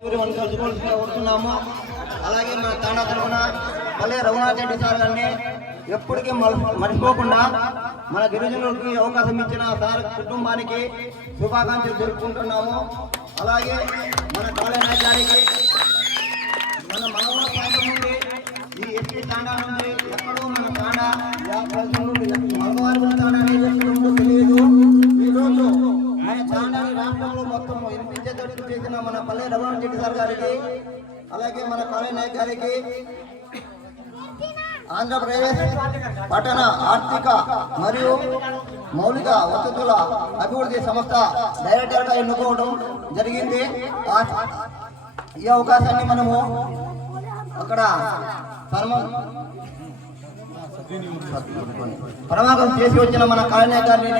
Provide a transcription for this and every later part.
మనం వస్తున్నాము అలాగే మన తాండా తరఫున మళ్ళీ రఘునాథ్ రెడ్డి సార్ గారిని ఎప్పటికీ మర్చిపోకుండా మన గిరిజనులకి అవకాశం ఇచ్చిన సార్ కుటుంబానికి శుభాకాంక్షలు జరుపుకుంటున్నాము అలాగే మన కాళేనాథ్ గారికి మన మనవ ప్రాంతం నుండి ఈ ఎస్పీ తాండా నుండి ఎక్కడో మన తాండా మన పల్లె రఘునాథ్ రెడ్డి సార్ గారికి అలాగే మన కాళీ నాయక్ గారికి ఆంధ్రప్రదేశ్ పట్టణ ఆర్థిక మరియు మౌలిక వసతుల అభివృద్ధి సంస్థ డైరెక్టర్గా ఎన్నుకోవడం జరిగింది. ఈ అవకాశాన్ని మనము అక్కడ పరమ పరమాగం చేసి వచ్చిన మన కాలనీ గారిని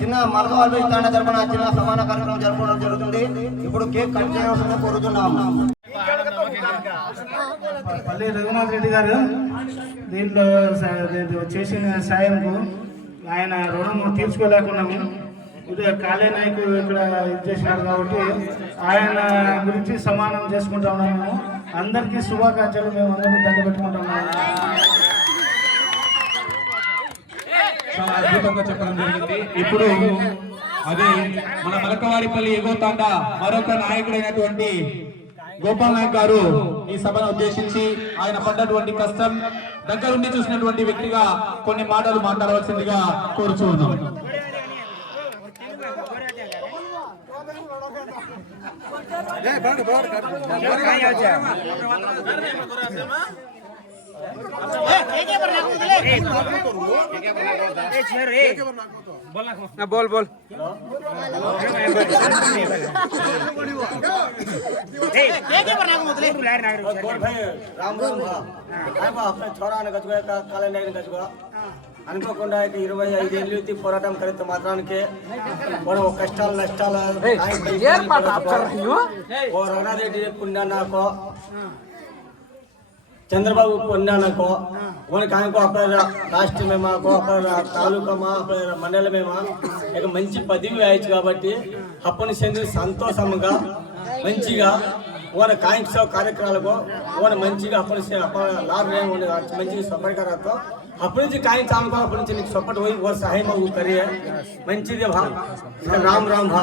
చిన్న మరగవాళ్ళు తాండ తరపున చిన్న సమాన కార్యక్రమం జరుపుకోవడం జరుగుతుంది. ఇప్పుడు కేక్ కట్ చేయవలసింది కోరుతున్నాము పల్లి రఘునాథ్ రెడ్డి గారు దీంట్లో చేసిన సాయంకు ఆయన రుణం తీర్చుకోలేకున్నాము. ఇది కాళీ నాయకుడు ఇక్కడ ఇది చేశారు కాబట్టి ఆయన గురించి సమానం చేసుకుంటా ఉన్నాము. అందరికీ శుభాకాంక్షలు మేము అందరినీ దండ పెట్టుకుంటున్నాము చాలా అద్భుతంగా చెప్పడం జరిగింది. ఇప్పుడు అదే మన మలకవారిపల్లి ఎగో తాండ మరొక నాయకుడైనటువంటి గోపాల్ నాయక్ గారు ఈ సభను ఉద్దేశించి ఆయన పడ్డటువంటి కష్టం దగ్గరుండి చూసినటువంటి వ్యక్తిగా కొన్ని మాటలు మాట్లాడవలసిందిగా కోరుచూ ఉన్నాం बोल बोल రామ్ రామ్ భా. ఆయన అప్పుడు చూడాలని గచ్చుకో కాలనీ గచ్చుకో అనుకోకుండా ఇక ఇరవై ఐదేళ్ళు ఎత్తి పోరాటం కలిగితే మాత్రానికి మనం కష్టాలు నష్టాలు ఓ రఘునాథ్ రెడ్డి పుణ్యాన్నకో చంద్రబాబు పుణ్యాన్నకో మనకు ఆయనకు అప్పుడు రాష్ట్ర మేమాకో అప్పుడు తాలూకా మా అప్పుడు మండలమేమా ఇక మంచి పదవి వేయచ్చు కాబట్టి అప్పటి చెంది సంతోషంగా మంచిగా ఓన కాయించే కార్యక్రమాలకు ఓన మంచిగా అప్పటి అప్ప- లాభం ఏమి మంచిగా సపరికారంతో అప్పటి నుంచి కాయించాలనుకో అప్పటి నుంచి నీకు సపోర్ట్ పోయి ఓ సహాయం అవు కరీ మంచిది భా రామ్ రామ్ భా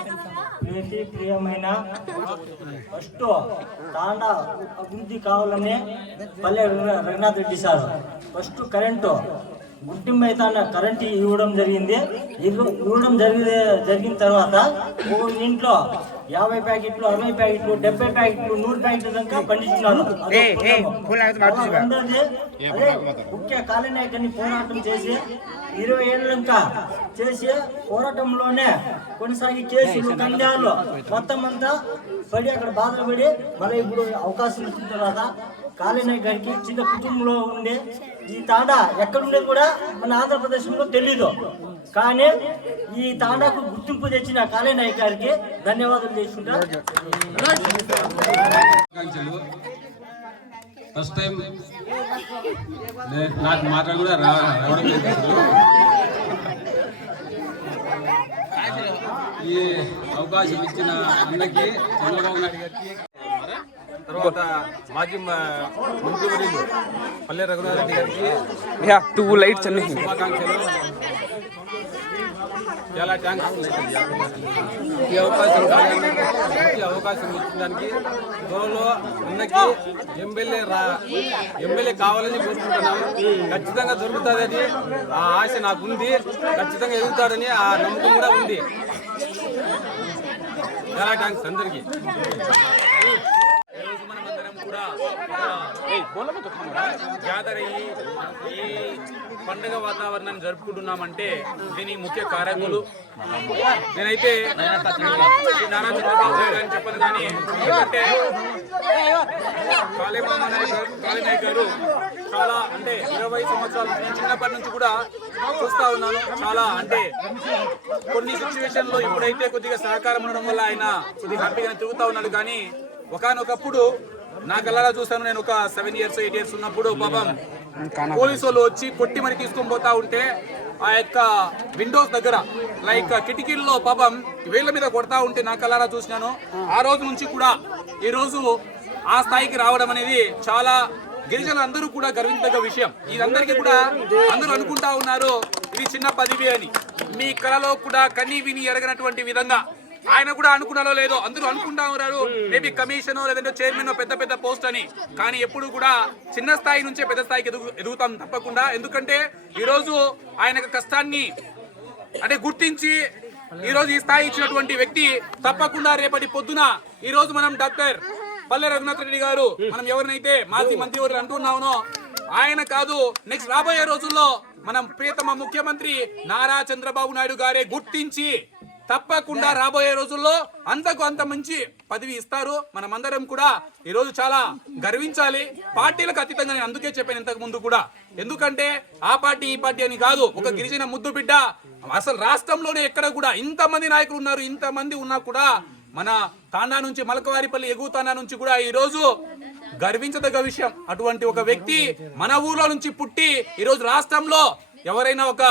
ప్రీతి ప్రియమైన ఫస్ట్ తాండా అభివృద్ధి కావాలని పల్లె రఘునా- Raghunath Reddy sir. First current గుట్టింపు అయితే కరెంట్ ఇవ్వడం జరిగింది. ఇవ్వడం జరిగి జరిగిన తర్వాత ఇంట్లో యాభై ప్యాకెట్లు అరవై ప్యాకెట్లు డెబ్బై ప్యాకెట్లు నూరు ప్యాకెట్లు దాకా పండిస్తున్నారు. ముఖ్య కాలనాయకుని పోరాటం చేసి ఇరవై ఏళ్ళ చేసి పోరాటంలోనే కొనసాగి కేసులు కందాలు మొత్తం అంతా పడి అక్కడ బాధలు పడి మళ్ళీ ఇప్పుడు అవకాశం ఇచ్చిన తర్వాత కాళీనాయక్ గారికి చిన్న కుటుంబంలో ఉండే ఈ తాండా ఎక్కడుండేది కూడా మన ఆంధ్రప్రదేశ్లో తెలీదు. కానీ ఈ తాండాకు గుర్తింపు తెచ్చిన కాలే నాయక్ గారికి ధన్యవాదాలు చేసుకుంటా. ఫస్ట్ టైం నాకు మాట కూడా రావడం ఈ అవకాశం ఇచ్చిన అందరికి చంద్రబాబు నాయుడు గారికి తర్వాత మాజీ మంత్రివర్యులు పల్లె రఘునాథ్ రెడ్డి గారికి టూ లైట్స్ అన్ని. శుభాకాంక్షలు. చాలా థ్యాంక్స్ ఈ అవకాశం ఈ అవకాశం ఇచ్చిన త్వరలో అన్నకి ఎమ్మెల్యే రా ఎమ్మెల్యే కావాలని కోరుకుంటున్నాము. ఖచ్చితంగా దొరుకుతుందని ఆ ఆశ నాకు ఉంది ఖచ్చితంగా ఎదుగుతాడని ఆ నమ్మకం కూడా ఉంది. చాలా థ్యాంక్స్ అందరికీ. కూడా గ్యాదర్ అయ్యి ఈ పండుగ వాతావరణాన్ని జరుపుకుంటున్నామంటే దీని ముఖ్య కారకులు నేనైతే శ్రీ నారా చంద్రబాబు నాయుడు అని చెప్పను కానీ ఎందుకంటే కాళేమామ నాయక్ గారు గారు చాలా అంటే ఇరవై సంవత్సరాల నుంచి నేను చిన్నప్పటి నుంచి కూడా చూస్తా ఉన్నాను. చాలా అంటే కొన్ని సిచ్యువేషన్లో ఇప్పుడైతే కొద్దిగా సహకారం ఉండడం వల్ల ఆయన కొద్దిగా హ్యాపీగా తిరుగుతా ఉన్నాడు. కానీ ఒకనొకప్పుడు నా కళ్ళరా చూసాను నేను ఒక సెవెన్ ఇయర్స్ ఎయిట్ ఇయర్స్ ఉన్నప్పుడు పాపం పోలీసు వాళ్ళు వచ్చి కొట్టి మరి తీసుకొని పోతా ఉంటే ఆ యొక్క విండోస్ దగ్గర లైక్ కిటికీల్లో పాపం వేళ్ళ మీద కొడతా ఉంటే నా కళ్ళారా చూసినాను. ఆ. రోజు నుంచి కూడా ఈ రోజు ఆ స్థాయికి రావడం అనేది చాలా గిరిజనులందరూ కూడా గర్వించదగ్గ విషయం. ఇదందరికీ కూడా అందరూ అనుకుంటా ఉన్నారు ఇది చిన్న పదవి అని. మీ కళలో కూడా కనీ విని ఎరగనటువంటి విధంగా ఆయన కూడా అనుకున్నారో లేదో అందరూ అనుకుంటా ఉన్నారు. మేబీ కమిషన్ లేదంటే చైర్మన్ పెద్ద పెద్ద పోస్ట్ అని. కానీ ఎప్పుడు కూడా చిన్న స్థాయి నుంచే పెద్ద స్థాయికి ఎదుగు ఎదుగుతాం తప్పకుండా. ఎందుకంటే ఈ రోజు ఆయన కష్టాన్ని అంటే గుర్తించి ఈ రోజు ఈ స్థాయి ఇచ్చినటువంటి వ్యక్తి తప్పకుండా రేపటి పొద్దున ఈ రోజు మనం డాక్టర్ పల్లె రఘునాథ్ రెడ్డి గారు మనం ఎవరినైతే మాజీ మంత్రి అంటున్నామో ఆయన కాదు నెక్స్ట్ రాబోయే రోజుల్లో మనం ప్రియతమ ముఖ్యమంత్రి నారా చంద్రబాబు నాయుడు గారే గుర్తించి తప్పకుండా రాబోయే రోజుల్లో అంతకు అంత మంచి పదవి ఇస్తారు. మనమందరం కూడా ఈ రోజు చాలా గర్వించాలి. పార్టీలకు అతీతంగా నేను అందుకే చెప్పాను ఇంతకు ముందు కూడా. ఎందుకంటే ఆ పార్టీ ఈ పార్టీ అని కాదు ఒక గిరిజన ముద్దు బిడ్డ. అసలు రాష్ట్రంలోనే ఎక్కడ కూడా ఇంతమంది నాయకులు ఉన్నారు ఇంతమంది ఉన్నా కూడా మన తాండా నుంచి మలకవారిపల్లి ఎగువ తాండా నుంచి కూడా ఈ రోజు గర్వించదగ్గ విషయం. అటువంటి ఒక వ్యక్తి మన ఊర్లో నుంచి పుట్టి ఈ రోజు రాష్ట్రంలో ఎవరైనా ఒక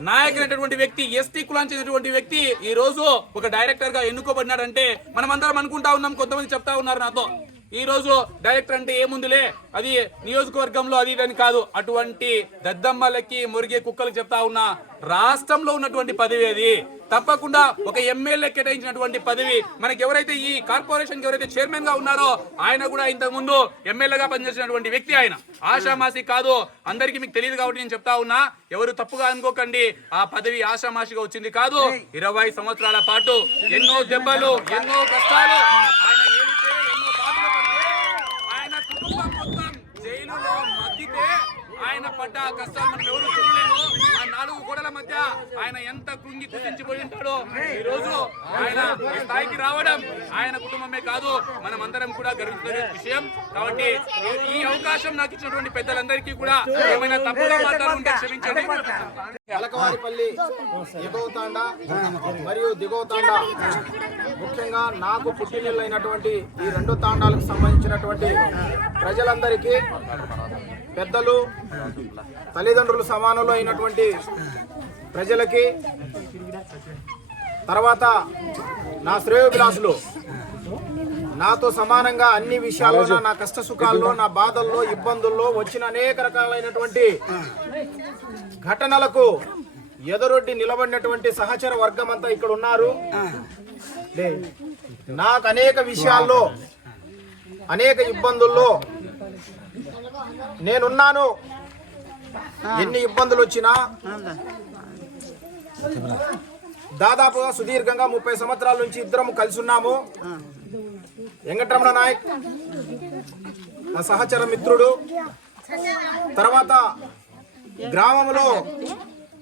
నాయకులైనటువంటి వ్యక్తి ఎస్టీ కులానికి చెందినటువంటి వ్యక్తి ఈ రోజు ఒక డైరెక్టర్గా ఎన్నుకోబడినాడంటే మనం అందరం అనుకుంటా ఉన్నాం కొంతమంది చెప్తా ఉన్నారు నాతో. ఈ రోజు డైరెక్టర్ అంటే ఏముందిలే? అది నియోజకవర్గంలో అది ఇదని కాదు. అటువంటి దద్దమ్మలకి మురిగే కుక్కలకు చెప్తా ఉన్నా రాష్ట్రంలో ఉన్నటువంటి పదవి అది తప్పకుండా ఒక ఎమ్మెల్యే కేటాయించినటువంటి పదవి మనకి ఎవరైతే ఈ కార్పొరేషన్ ఎవరైతే చైర్మన్గా ఉన్నారో ఆయన కూడా ఇంతకు ముందు ఎమ్మెల్యేగా పనిచేసినటువంటి వ్యక్తి ఆయన. ఆషామాసి కాదు. అందరికీ మీకు తెలియదు కాబట్టి నేను చెప్తా ఉన్నా ఎవరు తప్పుగా అనుకోకండి. ఆ పదవి ఆషామాషిగా వచ్చింది కాదు. ఇరవై సంవత్సరాల పాటు ఎన్నో దెబ్బలు ఎన్నో కష్టాలు ఆయన ఆయన కుటుంబం మొత్తం జైలులో మగ్గితే ఆయన పడ్డ కష్టాలు మనం ఎవరు చూడలేము ఆ నాలుగు గోడల మధ్య ఆయన ఎంత కృంగి కుదించిపోయి ఉంటాడో ఈ రోజు ఆయన స్థాయికి రావడం ఆయన కుటుంబమే కాదు మనం అందరం కూడా గర్వించే విషయం. కాబట్టి ఈ- అవకాశం నాకు ఇచ్చినటువంటి పెద్దలందరికీ కూడా ఏమైనా తప్పుగా మాట్లాడుకుంటే క్షమించండి. అలకవారిపల్లి ఎగువ తాండా మరియు దిగువ తాండా ముఖ్యంగా నాకు పుట్టినిల్లైనటువంటి ఈ రెండు తాండాలకు సంబంధించినటువంటి ప్రజలందరికీ పెద్దలు తల్లిదండ్రులు సమానంలో అయినటువంటి ప్రజలకి తర్వాత నా శ్రేయోభిలాసులు నాతో సమానంగా అన్ని విషయాల్లో నా కష్ట సుఖాల్లో నా బాధల్లో ఇబ్బందుల్లో వచ్చిన అనేక రకాలైనటువంటి ఘటనలకు ఎదురొడ్డి నిలబడినటువంటి సహచర వర్గం అంతా ఇక్కడ ఉన్నారు. నాకు అనేక విషయాల్లో అనేక ఇబ్బందుల్లో నేనున్నాను. ఎన్ని ఇబ్బందులు వచ్చినా దాదాపుగా సుదీర్ఘంగా ముప్పై సంవత్సరాల నుంచి ఇద్దరం కలిసి ఉన్నాము. వెంకటరమణ నాయక్ నా సహచర మిత్రుడు. తర్వాత గ్రామంలో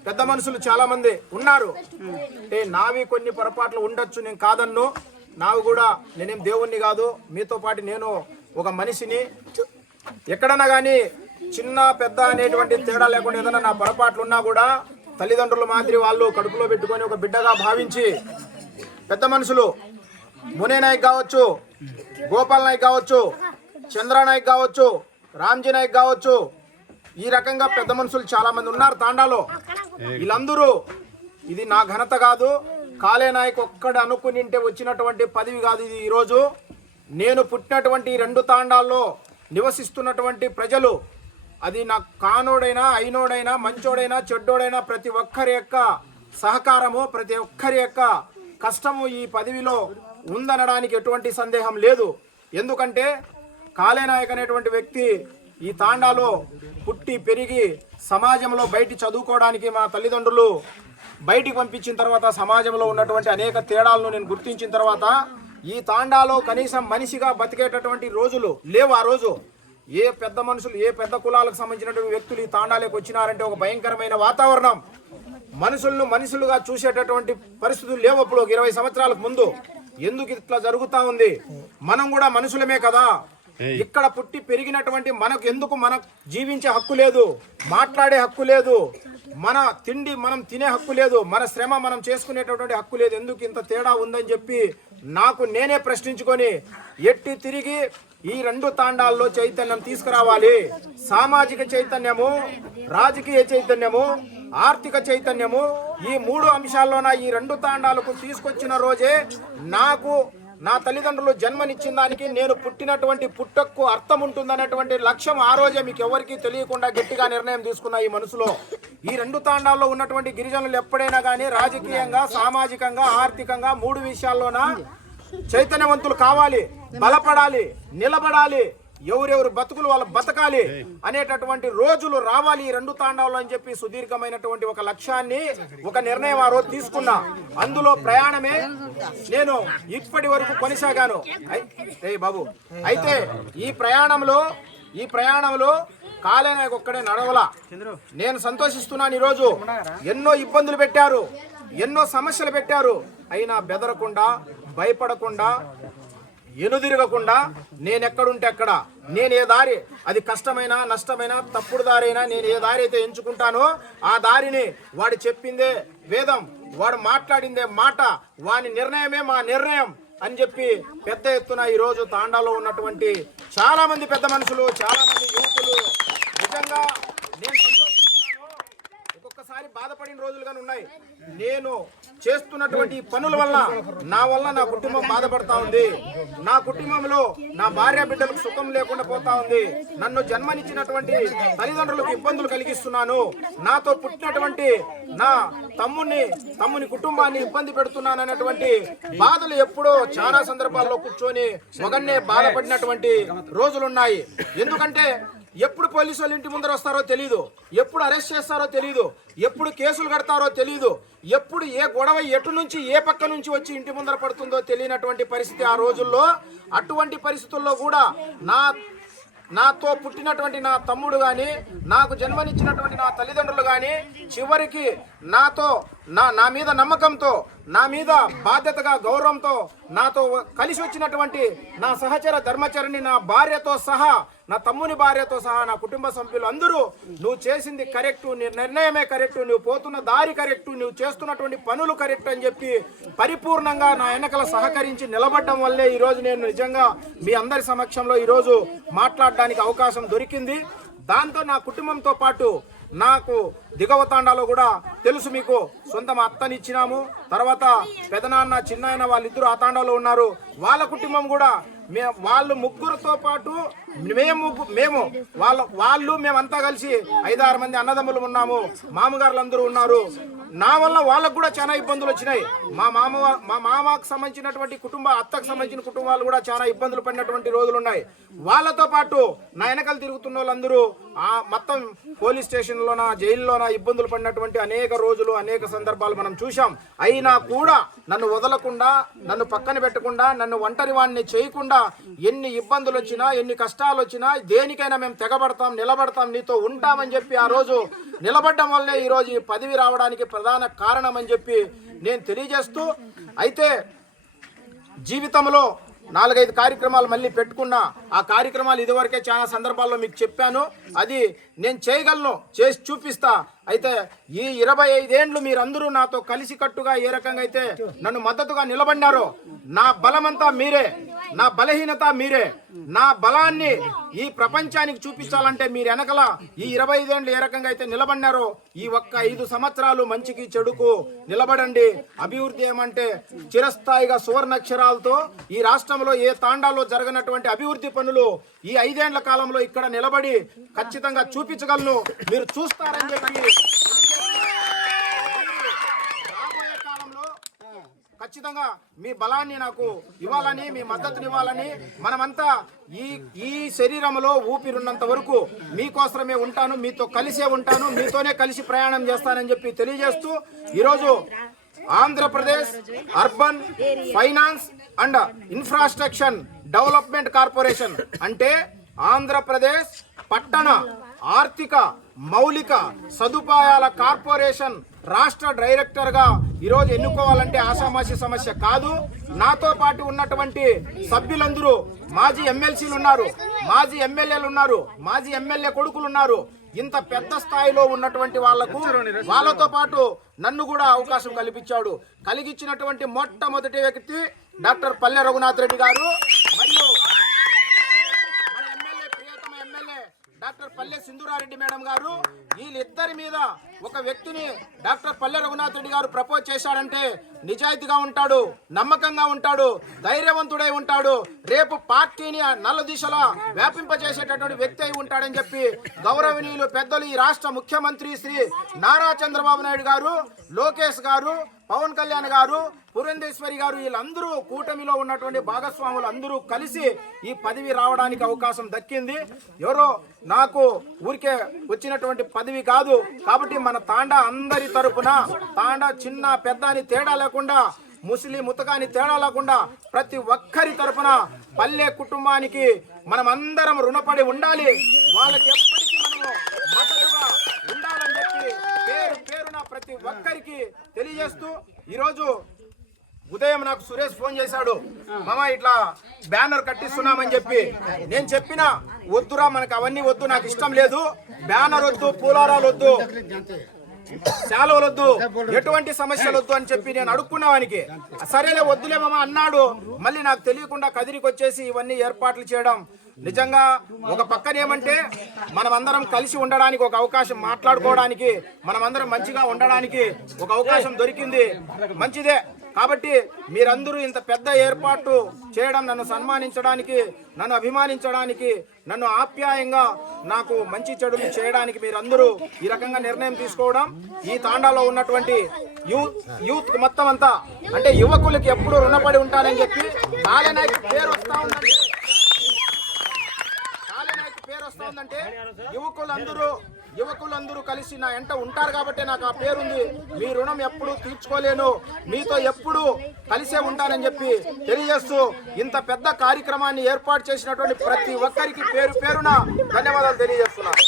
పెద్ద మనుషులు చాలా మంది ఉన్నారు. అంటే నావి కొన్ని పొరపాట్లు ఉండొచ్చు నేను కాదన్ను. నావి కూడా నేనేం దేవుణ్ణి కాదు. మీతో పాటు నేను ఒక మనిషిని. ఎక్కడన్నా కానీ చిన్న పెద్ద అనేటువంటి తేడా లేకుండా ఏదైనా నా పొరపాట్లు ఉన్నా కూడా తల్లిదండ్రులు మాదిరి వాళ్ళు కడుపులో పెట్టుకొని ఒక బిడ్డగా భావించి పెద్ద మనుషులు మునే నాయక్ కావచ్చు గోపాల్ నాయక్ కావచ్చు చంద్ర నాయక్ కావచ్చు రామ్జీ నాయక్ కావచ్చు ఈ రకంగా పెద్ద మనుషులు చాలా మంది ఉన్నారు తాండాలో. వీళ్ళందరూ ఇది నా ఘనత కాదు. కాలే నాయక్ ఒక్కడ అనుకునింటే వచ్చినటువంటి పదవి కాదు ఇది ఈరోజు. నేను పుట్టినటువంటి ఈ రెండు తాండాల్లో నివసిస్తున్నటువంటి ప్రజలు అది నా కానోడైనా అయినోడైనా మంచోడైనా చెడ్డోడైనా ప్రతి ఒక్కరి యొక్క సహకారము ప్రతి ఒక్కరి యొక్క కష్టము ఈ పదవిలో ఉందనడానికి ఎటువంటి సందేహం లేదు. ఎందుకంటే కాళేనాయక్ అనేటువంటి వ్యక్తి ఈ తాండాలో పుట్టి పెరిగి సమాజంలో బయట చదువుకోవడానికి మా తల్లిదండ్రులు బయటికి పంపించిన తర్వాత సమాజంలో ఉన్నటువంటి అనేక తేడాలను నేను గుర్తించిన తర్వాత ఈ తాండాలో కనీసం మనిషిగా బతికేటటువంటి రోజులు లేవు ఆ రోజు. ఏ పెద్ద మనుషులు ఏ పెద్ద కులాలకు సంబంధించినటువంటి వ్యక్తులు ఈ తాండాలకు వచ్చినారంటే ఒక భయంకరమైన వాతావరణం. మనుషులను మనుషులుగా చూసేటటువంటి పరిస్థితులు లేవు అప్పుడు ఒక ఇరవై సంవత్సరాలకు ముందు. ఎందుకు ఇట్లా జరుగుతూ ఉంది? మనం కూడా మనుషులమే కదా. ఇక్కడ పుట్టి పెరిగినటువంటి మనకు ఎందుకు మన జీవించే హక్కు లేదు? మాట్లాడే హక్కు లేదు? మన తిండి మనం తినే హక్కు లేదు? మన శ్రమ మనం చేసుకునేటటువంటి హక్కు లేదు? ఎందుకు ఇంత తేడా ఉందని చెప్పి నాకు నేనే ప్రశ్నించుకొని ఎట్టి తిరిగి ఈ రెండు తాండాల్లో చైతన్యం తీసుకురావాలి. సామాజిక చైతన్యము రాజకీయ చైతన్యము ఆర్థిక చైతన్యము ఈ మూడు అంశాల్లోన ఈ రెండు తాండాలకు తీసుకొచ్చిన రోజే నాకు నా తల్లిదండ్రులు జన్మనిచ్చిన దానికి నేను పుట్టినటువంటి పుట్టక్కు అర్థం ఉంటుందనేటువంటి లక్ష్యం ఆ రోజే మీకు ఎవరికీ తెలియకుండా గట్టిగా నిర్ణయం తీసుకున్నా ఈ మనసులో. ఈ రెండు తాండాల్లో ఉన్నటువంటి గిరిజనులు ఎప్పుడైనా కానీ రాజకీయంగా సామాజికంగా ఆర్థికంగా మూడు విషయాల్లోన చైతన్యవంతులు కావాలి. బలపడాలి. నిలబడాలి. ఎవరెవరు బతుకులు వాళ్ళు బతకాలి అనేటటువంటి రోజులు రావాలి ఈ రెండు తాండాలు అని చెప్పి సుదీర్ఘమైనటువంటి ఒక లక్ష్యాన్ని ఒక నిర్ణయం ఆ రోజు తీసుకున్నా. అందులో ప్రయాణమే నేను ఇప్పటి వరకు కొనసాగాను. బాబు అయితే ఈ ప్రయాణంలో ఈ ప్రయాణంలో కాలేనాయకు ఒక్కడే నడవలా. నేను సంతోషిస్తున్నాను ఈరోజు. ఎన్నో ఇబ్బందులు పెట్టారు ఎన్నో సమస్యలు పెట్టారు. అయినా బెదరకుండా భయపడకుండా ఎనుదిరగకుండా నేను ఎక్కడుంటే అక్కడ. నేను ఏ దారి. అది కష్టమైనా నష్టమైనా తప్పుడు దారైనా నేను ఏ దారి అయితే ఎంచుకుంటానో ఆ దారిని వాడు చెప్పిందే వేదం. వాడు మాట్లాడిందే మాట. వాని నిర్ణయమే మా నిర్ణయం అని చెప్పి పెద్ద ఎత్తున ఈరోజు తాండాలో ఉన్నటువంటి చాలా మంది పెద్ద మనుషులు చాలా మంది యువకులు నిజంగా నేను సంతోషిస్తున్నాను. ఒక్కొక్కసారి బాధపడిన రోజులుగానే ఉన్నాయి. నేను చేస్తున్నటువంటి పనుల వల్ల నా వల్ల నా కుటుంబం బాధపడతా ఉంది. నా కుటుంబంలో నా భార్య బిడ్డలకు సుఖం లేకుండా పోతా ఉంది. నన్ను జన్మనిచ్చినటువంటి తల్లిదండ్రులకు ఇబ్బందులు కలిగిస్తున్నాను. నాతో పుట్టినటువంటి నా తమ్ముని తమ్ముని కుటుంబాన్ని ఇబ్బంది పెడుతున్నాను అనేటువంటి బాధలు ఎప్పుడో చాలా సందర్భాల్లో కూర్చొని ఒకన్నే బాధపడినటువంటి రోజులున్నాయి. ఎందుకంటే ఎప్పుడు పోలీసు వాళ్ళు ఇంటి ముందర వస్తారో తెలియదు ఎప్పుడు అరెస్ట్ చేస్తారో తెలియదు ఎప్పుడు కేసులు కడతారో తెలియదు ఎప్పుడు ఏ గొడవ ఎటు నుంచి ఏ పక్క నుంచి వచ్చి ఇంటి ముందర పడుతుందో తెలియనటువంటి పరిస్థితి ఆ రోజుల్లో. అటువంటి పరిస్థితుల్లో కూడా నా నాతో పుట్టినటువంటి నా తమ్ముడు కానీ నాకు జన్మనిచ్చినటువంటి నా తల్లిదండ్రులు కానీ చివరికి నాతో నా నా మీద నమ్మకంతో నా మీద బాధ్యతగా గౌరవంతో నాతో కలిసి వచ్చినటువంటి నా సహచర ధర్మచరిని నా భార్యతో సహా నా తమ్ముని భార్యతో సహా నా కుటుంబ సభ్యులు అందరూ నువ్వు చేసింది కరెక్టు నీ నిర్ణయమే కరెక్టు నువ్వు పోతున్న దారి కరెక్టు నువ్వు చేస్తున్నటువంటి పనులు కరెక్ట్ అని చెప్పి పరిపూర్ణంగా నా వెనకల సహకరించి నిలబడడం వల్లే ఈరోజు నేను నిజంగా మీ అందరి సమక్షంలో ఈరోజు మాట్లాడడానికి అవకాశం దొరికింది. దాంతో నా కుటుంబంతో పాటు నాకు దిగవ తాండాలో కూడా తెలుసు మీకు. సొంత మా అత్తనిచ్చినాము. తర్వాత పెదనాన్న చిన్నాయన వాళ్ళిద్దరు ఆ తాండాలో ఉన్నారు. వాళ్ళ కుటుంబం కూడా మే వాళ్ళు ముగ్గురుతో పాటు మేము మేము వాళ్ళ వాళ్ళు మేమంతా కలిసి ఐదారు మంది అన్నదమ్ములు ఉన్నాము. మామగారులు అందరూ ఉన్నారు. నా వల్ల వాళ్ళకు కూడా చాలా ఇబ్బందులు వచ్చినాయి. మా మామ మా మామకు సంబంధించినటువంటి కుటుంబ అత్తకు సంబంధించిన కుటుంబాలు కూడా చాలా ఇబ్బందులు పడినటువంటి రోజులు ఉన్నాయి. వాళ్ళతో పాటు నా వెనకలు తిరుగుతున్న వాళ్ళందరూ ఆ మొత్తం పోలీస్ స్టేషన్లోన జైల్లోన ఇబ్బందులు పడినటువంటి అనేక రోజులు అనేక సందర్భాలు మనం చూశాం. అయినా కూడా నన్ను వదలకుండా నన్ను పక్కన పెట్టకుండా నన్ను ఒంటరి వాడిని చేయకుండా ఎన్ని ఇబ్బందులు వచ్చినా ఎన్ని కష్టాలు వచ్చినా దేనికైనా మేము తెగబడతాం నిలబడతాం నీతో ఉంటామని చెప్పి ఆ రోజు నిలబడడం వల్లే ఈరోజు ఈ పదవి రావడానికి ప్రధాన కారణం అని చెప్పి నేను తెలియజేస్తూ అయితే జీవితంలో నాలుగైదు కార్యక్రమాలు మళ్ళీ పెట్టుకున్నా ఆ కార్యక్రమాలు ఇదివరకే చాలా సందర్భాల్లో మీకు చెప్పాను. అది నేను చేయగలను చేసి చూపిస్తా. అయితే ఈ ఇరవై ఐదేండ్లు మీరందరూ నాతో కలిసి కట్టుగా ఏ రకంగా అయితే నన్ను మద్దతుగా నిలబడినారో నా బలమంతా మీరే నా బలహీనత మీరే నా బలాన్ని ఈ ప్రపంచానికి చూపించాలంటే మీరు వెనకల ఈ ఇరవై ఐదేండ్లు ఏ రకంగా అయితే నిలబడినారో ఈ ఒక్క ఐదు సంవత్సరాలు మంచికి చెడుకు నిలబడండి. అభివృద్ధి ఏమంటే చిరస్థాయిగా సువర్ణక్షరాలతో ఈ రాష్ట్రంలో ఏ తాండాలో జరగనటువంటి అభివృద్ధి పనులు ఈ ఐదేండ్ల కాలంలో ఇక్కడ నిలబడి ఖచ్చితంగా చూపించగలను. మీరు చూస్తారని చెప్పి రాబోయే కాలంలో ఖచ్చితంగా మీ బలాన్ని నాకు ఇవ్వాలని మీ మద్దతుని ఇవ్వాలని మనమంతా ఈ ఈ శరీరంలో ఊపిరున్నంత వరకు మీకోసమే ఉంటాను మీతో కలిసే ఉంటాను మీతోనే కలిసి ప్రయాణం చేస్తానని చెప్పి తెలియజేస్తూ ఈరోజు Andhra Pradesh urban finance and infrastructure development corporation అంటే ఆంధ్రప్రదేశ్ పట్టణ ఆర్థిక మౌలిక సదుపాయాల కార్పొరేషన్ రాష్ట్ర డైరెక్టర్గా ఈరోజు ఎన్నుకోవాలంటే ఆసామాసి సమస్య కాదు. నాతో పాటు ఉన్నటువంటి సభ్యులందరూ మాజీ ఎమ్మెల్సీలు ఉన్నారు మాజీ ఎమ్మెల్యేలు ఉన్నారు మాజీ ఎమ్మెల్యే కొడుకులు ఉన్నారు. ఇంత పెద్ద స్థాయిలో ఉన్నటువంటి వాళ్ళకు వాళ్ళతో పాటు నన్ను కూడా అవకాశం కల్పించాడు. కలిగించినటువంటి మొట్టమొదటి వ్యక్తి డాక్టర్ పల్లె రఘునాథ్ రెడ్డి గారు మరియు మన ఎమ్మెల్యే ప్రియతమ ఎమ్మెల్యే డాక్టర్ పల్లె సింధురారెడ్డి మేడం గారు వీళ్ళిద్దరి మీద ఒక వ్యక్తిని డాక్టర్ పల్లె రఘునాథ్ రెడ్డి గారు ప్రపోజ్ చేశాడంటే నిజాయితీగా ఉంటాడు నమ్మకంగా ఉంటాడు ధైర్యవంతుడై ఉంటాడు. రేపు పార్టీని నల్ల దిశలో వ్యాపింపజేసేటటువంటి వ్యక్తి అయి ఉంటాడని చెప్పి గౌరవనీయులు పెద్దలు ఈ రాష్ట్ర ముఖ్యమంత్రి శ్రీ నారా చంద్రబాబు నాయుడు గారు లోకేష్ గారు పవన్ కళ్యాణ్ గారు పురంధేశ్వరి గారు వీళ్ళందరూ కూటమిలో ఉన్నటువంటి భాగస్వాములు అందరూ కలిసి ఈ పదవి రావడానికి అవకాశం దక్కింది. ఎవరో నాకు ఊరికే వచ్చినటువంటి పదవి కాదు కాబట్టి మన తాండా అందరి తరపున తాండా చిన్న పెద్ద అని తేడా లేకుండా ముస్లిం ముతకాని తేడా లేకుండా ప్రతి ఒక్కరి తరపున పల్లె కుటుంబానికి మనం అందరం రుణపడి ఉండాలి. వాళ్ళకి ఎప్పటికీ మనము మద్దతుగా ఉండాలని చెప్పి పేరు పేరున ప్రతి ఒక్కరికి తెలియజేస్తూ ఈరోజు ఉదయం నాకు సురేష్ ఫోన్ చేశాడు మామ ఇట్లా బ్యానర్ కట్టిస్తున్నామని చెప్పి. నేను చెప్పిన వద్దురా మనకు అవన్నీ వద్దు నాకు ఇష్టం లేదు. బ్యానర్ వద్దు పూలారాలు వద్దు శాలువలు వద్దు ఎటువంటి సమస్యలు వద్దు అని చెప్పి నేను అడుక్కున్నవానికి సరేలే వద్దులే మామ అన్నాడు. మళ్ళీ నాకు తెలియకుండా కదిరికి వచ్చేసి ఇవన్నీ ఏర్పాట్లు చేయడం నిజంగా ఒక పక్కన ఏమంటే మనమందరం కలిసి ఉండడానికి ఒక అవకాశం మాట్లాడుకోవడానికి మనమందరం మంచిగా ఉండడానికి ఒక అవకాశం దొరికింది. మంచిదే. కాబట్టి మీరందరూ ఇంత పెద్ద ఏర్పాటు చేయడం నన్ను సన్మానించడానికి నన్ను అభిమానించడానికి నన్ను ఆప్యాయంగా నాకు మంచి చెడులు చేయడానికి మీరందరూ ఈ రకంగా నిర్ణయం తీసుకోవడం ఈ తాండాలో ఉన్నటువంటి యూత్ యూత్ మొత్తం అంతా అంటే యువకులకి ఎప్పుడూ రుణపడి ఉంటానని చెప్పి కాలనాయకు పేరు వస్తా ఉందండి కాలనాయకు పేరు వస్తా ఉందంటే యువకులందరూ యువకులందరూ కలిసి నా ఎంట ఉంటారు కాబట్టి నాకు ఆ పేరుంది. మీ రుణం ఎప్పుడు తీర్చుకోలేను. మీతో ఎప్పుడు కలిసే ఉంటానని చెప్పి తెలియజేస్తూ ఇంత పెద్ద కార్యక్రమాన్ని ఏర్పాటు చేసినటువంటి ప్రతి ఒక్కరికి పేరు పేరున ధన్యవాదాలు తెలియజేస్తున్నాను.